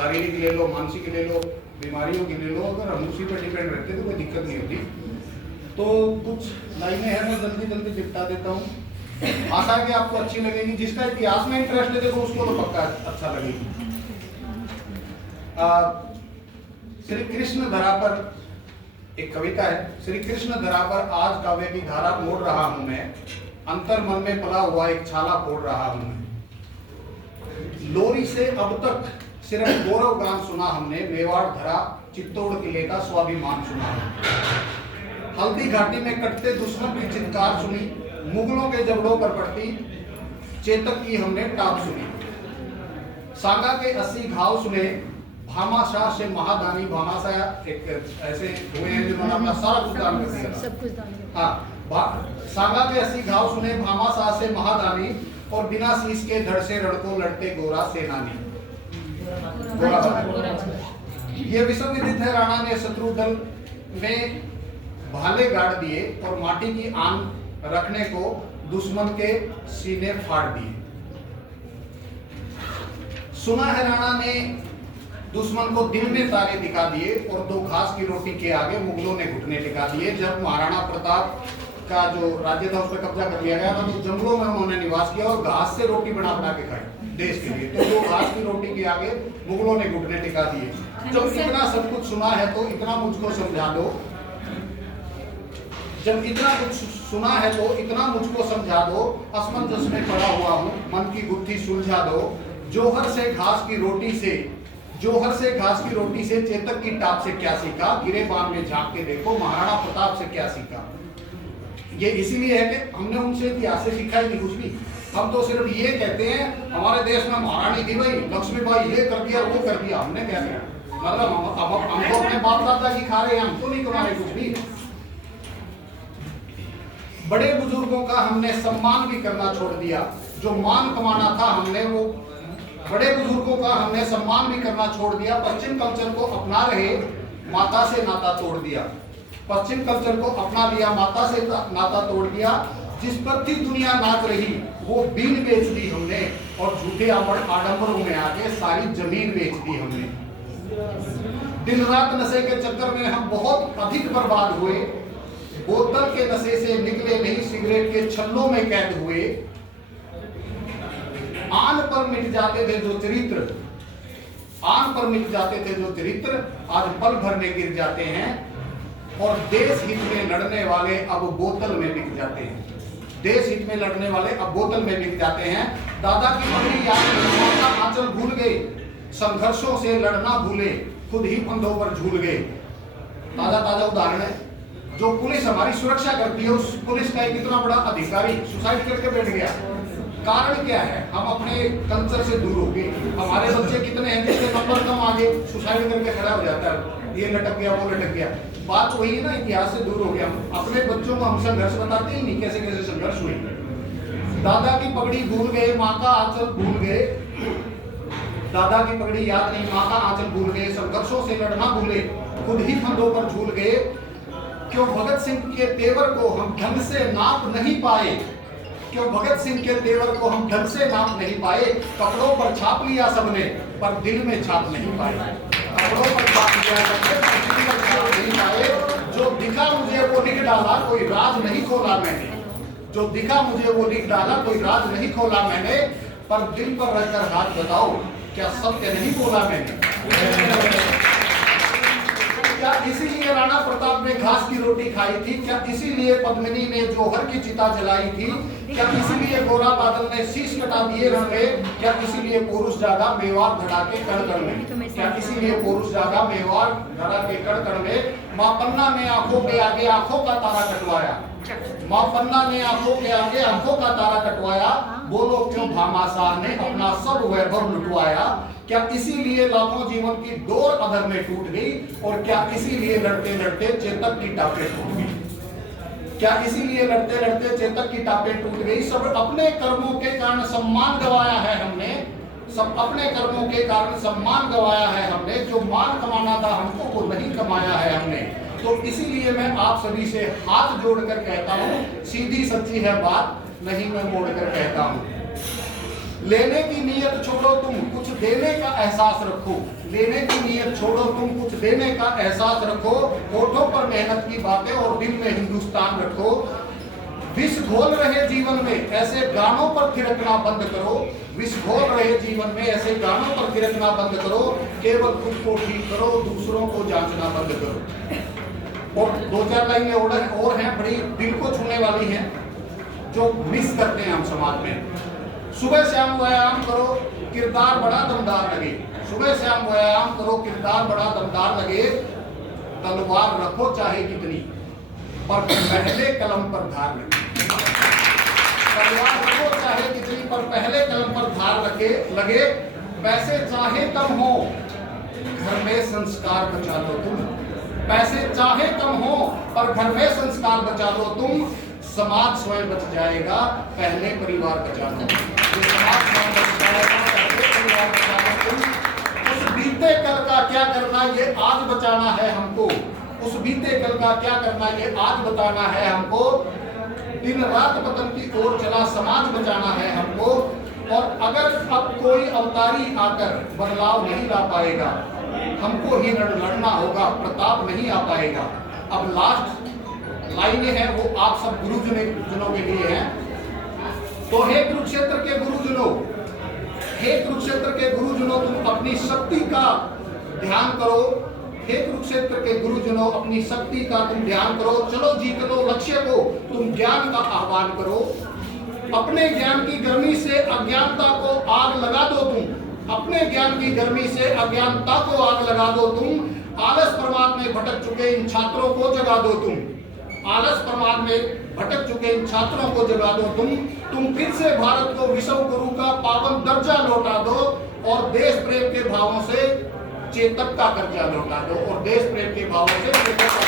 शारीरिक ले लो, मानसिक ले लो, बीमारियों की ले लो, अगर हम उसी पर डिपेंड रहते तो कोई दिक्कत नहीं होती। तो कुछ लाइनें हैं, मैं जल्दी जल्दी निपटा देता हूँ। आशा है कि आपको अच्छी लगेगी। जिसका इतिहास में इंटरेस्ट है देखो उसको तो पक्का अच्छा लगेगी। श्री कृष्ण धरा पर एक कविता है। श्री कृष्ण धरा पर आज काव्य की धारा मोड़ रहा हूं मैं, अंतर मन में पला हुआ एक छाला फोड़ रहा हूं मैं। लोरी से अब तक सिर्फ गौरव गान सुना हमने, मेवाड़ धरा चित्तौड़ किले का स्वाभिमान सुना। हल्दी घाटी में कटते दुश्मन की चित्कार सुनी, मुगलों के जबड़ों पर पड़ती चेतक की हमने टाप सुनी। सांगा के 80 घाव सुने, भामाशाह से महादानी। भामाशाह एक ऐसे हुए हैं जिन्होंने अपना सारा कुछ दान कर दिया, सब कुछ दान किया। हाँ, सांगा के 80 घाव सुने, भामाशाह से महादानी, और बिना शीश के धड़ से रण को लड़ते गोरा सेनानी। ये विश्व विदित है, राणा ने शत्रु दल में भाले गाड़ दिए और माटी की आन रखने को दुश्मन के सीने फाड़ दिए। सुना है राणा ने दुश्मन को दिन में तारे दिखा दिए और 2 घास की रोटी के आगे मुगलों ने घुटने टिका दिए। जब महाराणा प्रताप का जो राज्य था उस पर कब्जा कर लिया गया था तो जंगलों में उन्होंने निवास किया और घास से रोटी बना बना के खाई देश के लिए। तो 2 घास की रोटी के आगे मुगलों ने घुटने टिका दिए। जब इतना सब कुछ सुना है तो इतना मुझको समझा दो, जब इतना कुछ सुना है तो इतना मुझको समझा दो, असमंजस में पड़ा हुआ हूँ, मन की गुत्थी सुलझा दो। जोहर से घास की रोटी से चेतक की टाप से क्या सीखा, गिरे बाण में झांक के देखो महाराणा प्रताप से क्या सीखा। ये इसीलिए है कि हमने उनसे इतिहास से सीखा ही नहीं कुछ भी। हम तो सिर्फ ये कहते हैं हमारे देश में महारानी थी भाई, लक्ष्मीबाई ये कर दिया वो कर दिया। हमने क्या किया, मतलब हम तो अपने बाप दादा की खा रहे हैं, हम तो नहीं कमा रहे कुछ भी। बड़े बुजुर्गों का हमने सम्मान भी करना छोड़ दिया, जो मान कमाना था हमने वो बड़े बुजुर्गों का हमने सम्मान भी करना छोड़ दिया। पश्चिम कल्चर को अपना रहे, माता से नाता तोड़ दिया। पश्चिम कल्चर को अपना लिया, माता से नाता तोड़ दिया। जिस पर थी दुनिया नाच रही वो बीन बेच दी हमने, और झूठे आडंबरों में आके सारी जमीन बेच दी हमने। दिन रात नशे के चक्कर में हम बहुत अधिक बर्बाद हुए, बोतल के नशे से निकले नहीं, सिगरेट के छल्लों में कैद हुए। आन पर मिट जाते थे जो चरित्र, आज पल भर में गिर जाते हैं, और देश हित में लड़ने वाले अब बोतल में बिक जाते हैं। देश हित में लड़ने वाले अब बोतल में बिक जाते हैं। दादा की पगड़ी याद नहीं, माता आंचल भूल गए, संघर्षों से लड़ना भूले, खुद ही फंदों पर झूल गए। ताजा उदाहरण है, जो पुलिस हमारी सुरक्षा करती है उस पुलिस का एक इतना बड़ा अधिकारी सुसाइड करके बैठ गया। कारण क्या है, हम अपने कल्चर से दूर हो गए। हमारे बच्चे कितने हैं जिसके नंबर कम आ गए, सुसाइड करके खड़ा हो जाता है, ये लटक गया वो लटक गया। बात वही है ना, इतिहास से दूर हो गया। अपने बच्चों को हम संघर्ष बताते ही नहीं, कैसे कैसे संघर्ष हुए। दादा की पगड़ी भूल गए, माँ का आंचल भूल गए। दादा की पगड़ी याद नहीं, माँ का आंचल भूल गए, संघर्षों से लड़ना भूले, खुद ही फंदों पर झूल गए। क्यों भगत सिंह के तेवर को हम ढंग से नाप नहीं पाए, कपड़ों पर छाप लिया सबने पर दिल में छाप नहीं पाए। कपड़ों पर छाप लिया सबने पर दिल में छाप नहीं पाए। जो दिखा मुझे वो लिख डाला, कोई राज नहीं खोला मैंने। जो दिखा मुझे वो लिख डाला, कोई राज नहीं खोला मैंने, पर दिल पर रखकर हाथ बताओ क्या सत्य नहीं बोला मैंने। क्या इसीलिए राणा प्रताप ने घास की रोटी खाई थी? क्या इसीलिए पद्मिनी ने जौहर की चिता जलाई थी? क्या इसीलिए गोरा बादल ने शीश कटा दिए रण में? क्या इसीलिए पुरुष जागा मेवाड़ धड़ा के कण में? क्या इसीलिए पुरुष जागा मेवाड़ धड़ा के कण में? माँ पन्ना ने आंखों के आगे आंखों का तारा कटवाया, माँ पन्ना ने आंखों के आगे आंखों का तारा कटवाया। बोलो क्यों भामाशाह ने अपना सब वैभव लुटवाया? क्या इसीलिए लाखों जीवन की डोर अधर में टूट गई? और क्या इसीलिए लड़ते लड़ते चेतक की टापें टूट गई? क्या इसीलिए लड़ते लड़ते चेतक की टापें टूट गई? सब अपने कर्मों के कारण सम्मान गवाया है हमने, सब अपने कर्मों के कारण सम्मान गवाया है हमने। जो मान कमाना था हमको वो नहीं कमाया है हमने। तो इसीलिए मैं आप सभी से हाथ जोड़कर कहता हूँ, सीधी सच्ची है बात, नहीं मैं मोड़कर कहता हूँ। लेने की नीयत छोड़ो, तुम कुछ देने का एहसास रखो। लेने की नीयत छोड़ो, तुम कुछ देने का एहसास रखो। होठों पर मेहनत की बातें और दिल में हिंदुस्तान रखो। विष घोल रहे जीवन में ऐसे गानों पर थिरकना बंद करो। विष घोल रहे जीवन में ऐसे गानों पर थिरकना बंद करो। केवल खुद को ठीक करो, दूसरों को जांचना बंद करो। और 2-4 लाइनें और हैं, बड़ी दिल को छूने वाली हैं, जो मिस करते हैं हम समाज में। सुबह शाम व्यायाम करो, किरदार बड़ा दमदार लगे। सुबह शाम व्यायाम करो, किरदार बड़ा दमदार लगे। तलवार रखो चाहे कितनी, पर पहले कलम पर धार लगे। तलवार रखो चाहे कितनी, पर पहले कलम पर धार लगे। पैसे चाहे कम हो, घर में संस्कार बचा लो तुम। पैसे चाहे कम हो, पर घर में संस्कार बचा लो तुम। समाज स्वयं बच जाएगा, पहले परिवार बचा लो। ये समाज स्वयं बच जाएगा, पहले परिवार बचा लो तुम। उस बीते कल का क्या करना, ये आज बचाना है हमको। उस बीते कल का क्या करना, ये आज बताना है हमको। दिन रात पतन की ओर चला समाज बचाना है हमको। और अगर अब कोई अवतारी आकर बदलाव नहीं ला पाएगा, हमको ही लड़ना होगा, प्रताप नहीं आ पाएगा। अब लास्ट लाइनें हैं, वो आप सब गुरुजनों के लिए हैं। तो हे कुरुक्षेत्र के गुरुजनों, हे कुरुक्षेत्र के गुरुजनों, तुम अपनी शक्ति का ध्यान करो। हे कुरुक्षेत्र के गुरुजनों, अपनी शक्ति का तुम ध्यान करो। चलो जीत लो लक्ष्य को, तुम ज्ञान का आह्वान करो। अपने ज्ञान की गर्मी से अज्ञानता को आग लगा दो तुम। अपने ज्ञान की गर्मी से अज्ञानता को आग लगा दो तुम। आलस प्रमाद में भटक चुके इन छात्रों को जगा दो तुम। आलस प्रमाद में भटक चुके इन छात्रों को जगा दो तुम फिर से भारत को विश्व गुरु का पावन दर्जा लौटा दो। और देश प्रेम के भावों से चेतक का कर्जा लौटा दो। और देश प्रेम के भावों से चेतक का